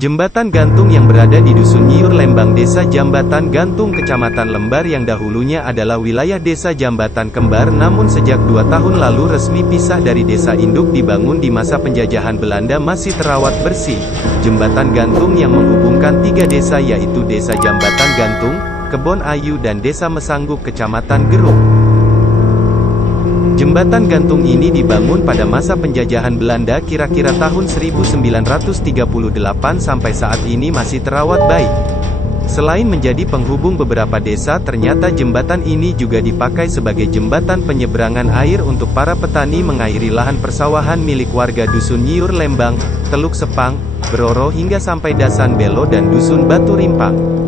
Jembatan gantung yang berada di Dusun Nyiur Lembang Desa Jambatan Gantung Kecamatan Lembar yang dahulunya adalah wilayah Desa Jambatan Kembar namun sejak 2 tahun lalu resmi pisah dari desa induk dibangun di masa penjajahan Belanda masih terawat bersih. Jembatan gantung yang menghubungkan 3 desa yaitu Desa Jambatan Gantung, Kebon Ayu dan Desa Mesangguk Kecamatan Gerung. Jembatan gantung ini dibangun pada masa penjajahan Belanda kira-kira tahun 1938 sampai saat ini masih terawat baik. Selain menjadi penghubung beberapa desa, ternyata jembatan ini juga dipakai sebagai jembatan penyeberangan air untuk para petani mengairi lahan persawahan milik warga Dusun Nyiur Lembang, Teluk Sepang, Beroro hingga sampai Dasan Belo dan Dusun Batu Rimpang.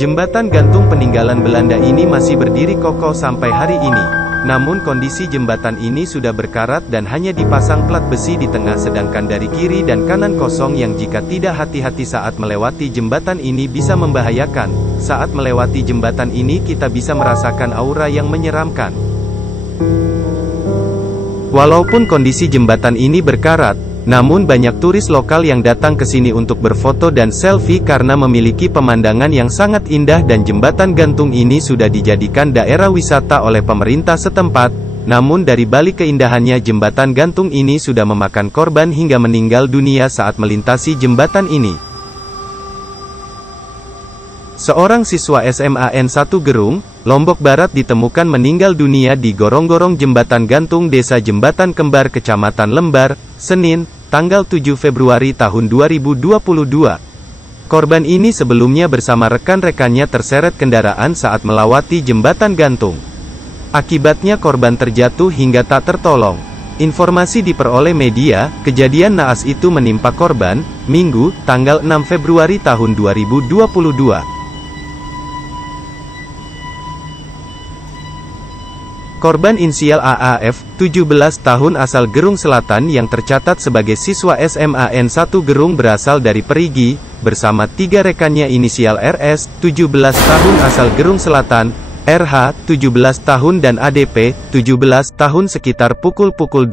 Jembatan gantung peninggalan Belanda ini masih berdiri kokoh sampai hari ini. Namun kondisi jembatan ini sudah berkarat dan hanya dipasang plat besi di tengah sedangkan dari kiri dan kanan kosong yang jika tidak hati-hati saat melewati jembatan ini bisa membahayakan. Saat melewati jembatan ini kita bisa merasakan aura yang menyeramkan. Walaupun kondisi jembatan ini berkarat, namun banyak turis lokal yang datang ke sini untuk berfoto dan selfie karena memiliki pemandangan yang sangat indah dan jembatan gantung ini sudah dijadikan daerah wisata oleh pemerintah setempat. Namun dari balik keindahannya jembatan gantung ini sudah memakan korban hingga meninggal dunia saat melintasi jembatan ini. Seorang siswa SMA N1 Gerung, Lombok Barat ditemukan meninggal dunia di gorong-gorong jembatan gantung Desa Jambatan Kembar Kecamatan Lembar, Senin, tanggal 7 Februari tahun 2022. Korban ini sebelumnya bersama rekan-rekannya terseret kendaraan saat melewati jembatan gantung. Akibatnya korban terjatuh hingga tak tertolong. Informasi diperoleh media, kejadian naas itu menimpa korban, Minggu, tanggal 6 Februari tahun 2022. Korban inisial AAF, 17 tahun asal Gerung Selatan yang tercatat sebagai siswa SMA N1 Gerung berasal dari Perigi, bersama 3 rekannya inisial RS, 17 tahun asal Gerung Selatan, RH, 17 tahun dan ADP, 17 tahun sekitar pukul 21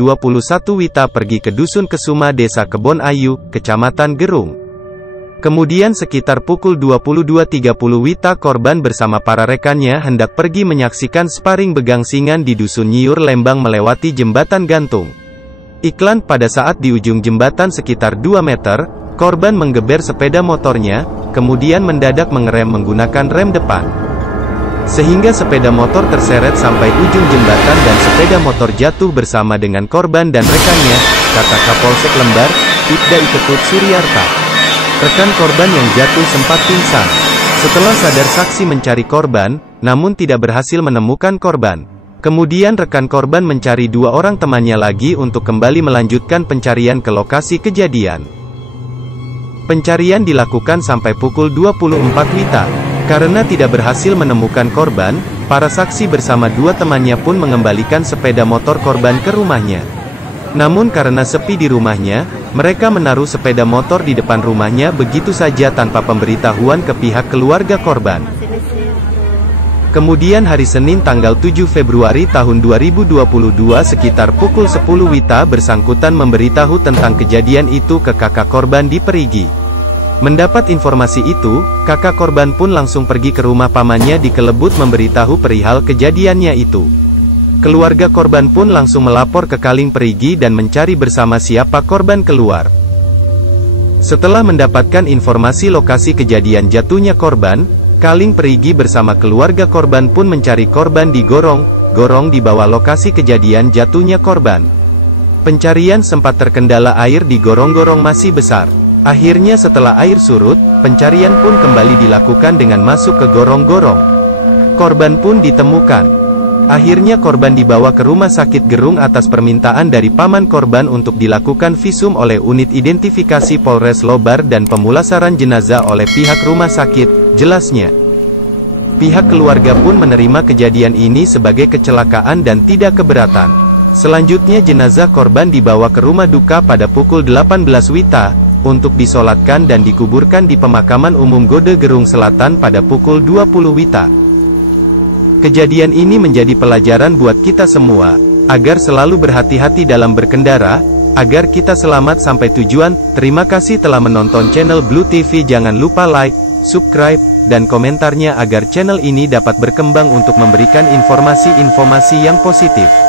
WITA pergi ke Dusun Kesuma Desa Kebon Ayu, Kecamatan Gerung. Kemudian sekitar pukul 22.30 WITA korban bersama para rekannya hendak pergi menyaksikan sparring begangsingan di Dusun Nyiur Lembang melewati jembatan gantung. Iklan pada saat di ujung jembatan sekitar 2 meter, korban menggeber sepeda motornya, kemudian mendadak mengerem menggunakan rem depan. Sehingga sepeda motor terseret sampai ujung jembatan dan sepeda motor jatuh bersama dengan korban dan rekannya, kata Kapolsek Lembar, Ibda Iketut Suryarta. Rekan korban yang jatuh sempat pingsan. Setelah sadar saksi mencari korban, namun tidak berhasil menemukan korban. Kemudian rekan korban mencari 2 orang temannya lagi untuk kembali melanjutkan pencarian ke lokasi kejadian. Pencarian dilakukan sampai pukul 24 WITA. Karena tidak berhasil menemukan korban, para saksi bersama 2 temannya pun mengembalikan sepeda motor korban ke rumahnya. Namun karena sepi di rumahnya, mereka menaruh sepeda motor di depan rumahnya begitu saja tanpa pemberitahuan ke pihak keluarga korban. Kemudian hari Senin tanggal 7 Februari tahun 2022 sekitar pukul 10 WITA bersangkutan memberitahu tentang kejadian itu ke kakak korban di Perigi. Mendapat informasi itu, kakak korban pun langsung pergi ke rumah pamannya di Kelebut memberitahu perihal kejadiannya itu. Keluarga korban pun langsung melapor ke Kaling Perigi dan mencari bersama siapa korban keluar. Setelah mendapatkan informasi lokasi kejadian jatuhnya korban, Kaling Perigi bersama keluarga korban pun mencari korban di gorong di bawah lokasi kejadian jatuhnya korban. Pencarian sempat terkendala air di gorong-gorong masih besar. Akhirnya setelah air surut, pencarian pun kembali dilakukan dengan masuk ke gorong-gorong. Korban pun ditemukan. Akhirnya korban dibawa ke rumah sakit Gerung atas permintaan dari paman korban untuk dilakukan visum oleh unit identifikasi Polres Lobar dan pemulasaran jenazah oleh pihak rumah sakit, jelasnya. Pihak keluarga pun menerima kejadian ini sebagai kecelakaan dan tidak keberatan. Selanjutnya jenazah korban dibawa ke rumah duka pada pukul 18 WITA, untuk disolatkan dan dikuburkan di pemakaman umum Gode Gerung Selatan pada pukul 20 WITA. Kejadian ini menjadi pelajaran buat kita semua, agar selalu berhati-hati dalam berkendara, agar kita selamat sampai tujuan. Terima kasih telah menonton channel Blue TV. Jangan lupa like, subscribe, dan komentarnya agar channel ini dapat berkembang untuk memberikan informasi-informasi yang positif.